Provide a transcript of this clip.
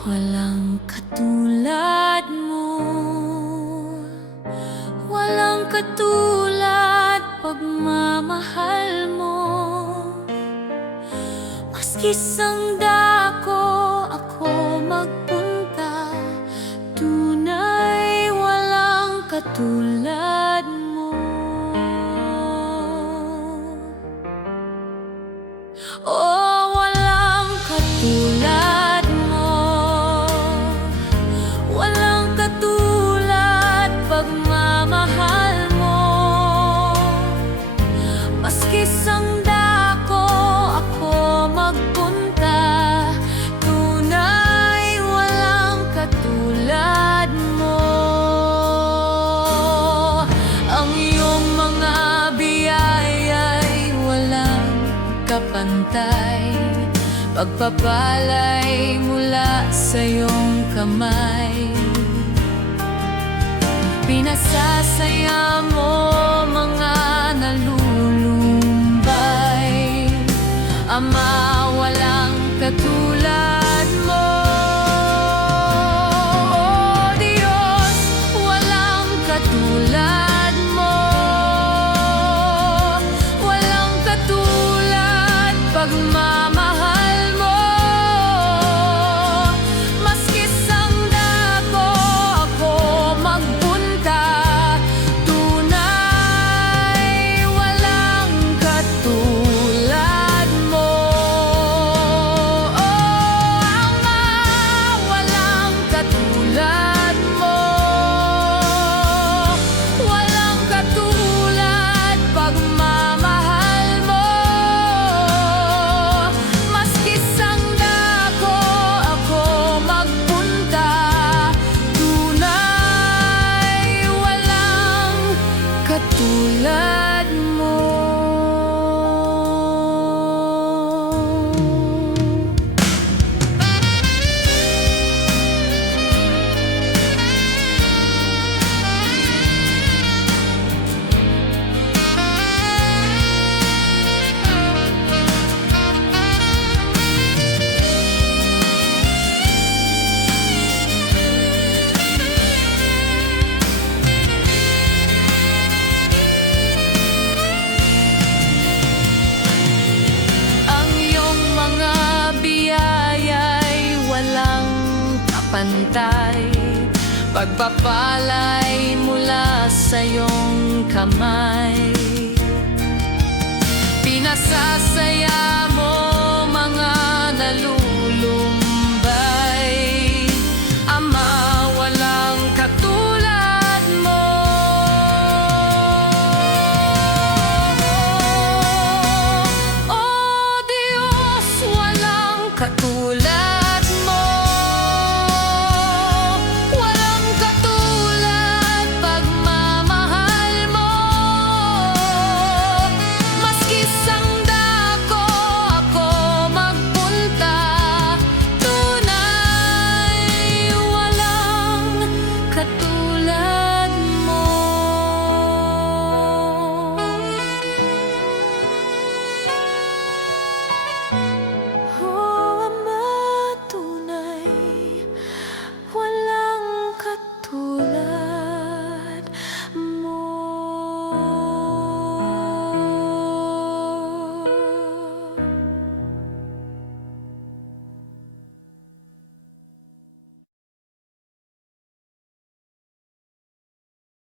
Walang katulad mo, walang katulad pagmamahal mo. Maski sangda ko ako magpunta, tunay walang katulad mo. Oh, walang katulad mo, walang katulad pagmamahal mo. Maski sangda ko ako magpunta, tunay walang katulad mo. Ang iyong mga biyaya'y walang kapantay, pagpapalay mula sa iyong kamay. Pinasasaya mo mga nalulumbay, Ama, walang katulad mo. Oh Diyos, walang katulad mo, walang katulad pagmamahal mo. Maski sangda ko ako magpunta, tunay walang katulad mo. Oh Ama, walang katulad mo, walang katulad pagmamahal mo. Maski sangda ko ako magpunta, tunay walang katulad mo. Ang iyong mga biyaya'y walang kapantay, pagpapalay mula sa iyong kamay. Pinasasaya mo mga nalulumbay, Ama, walang katulad mo. Oh Diyos, walang katulad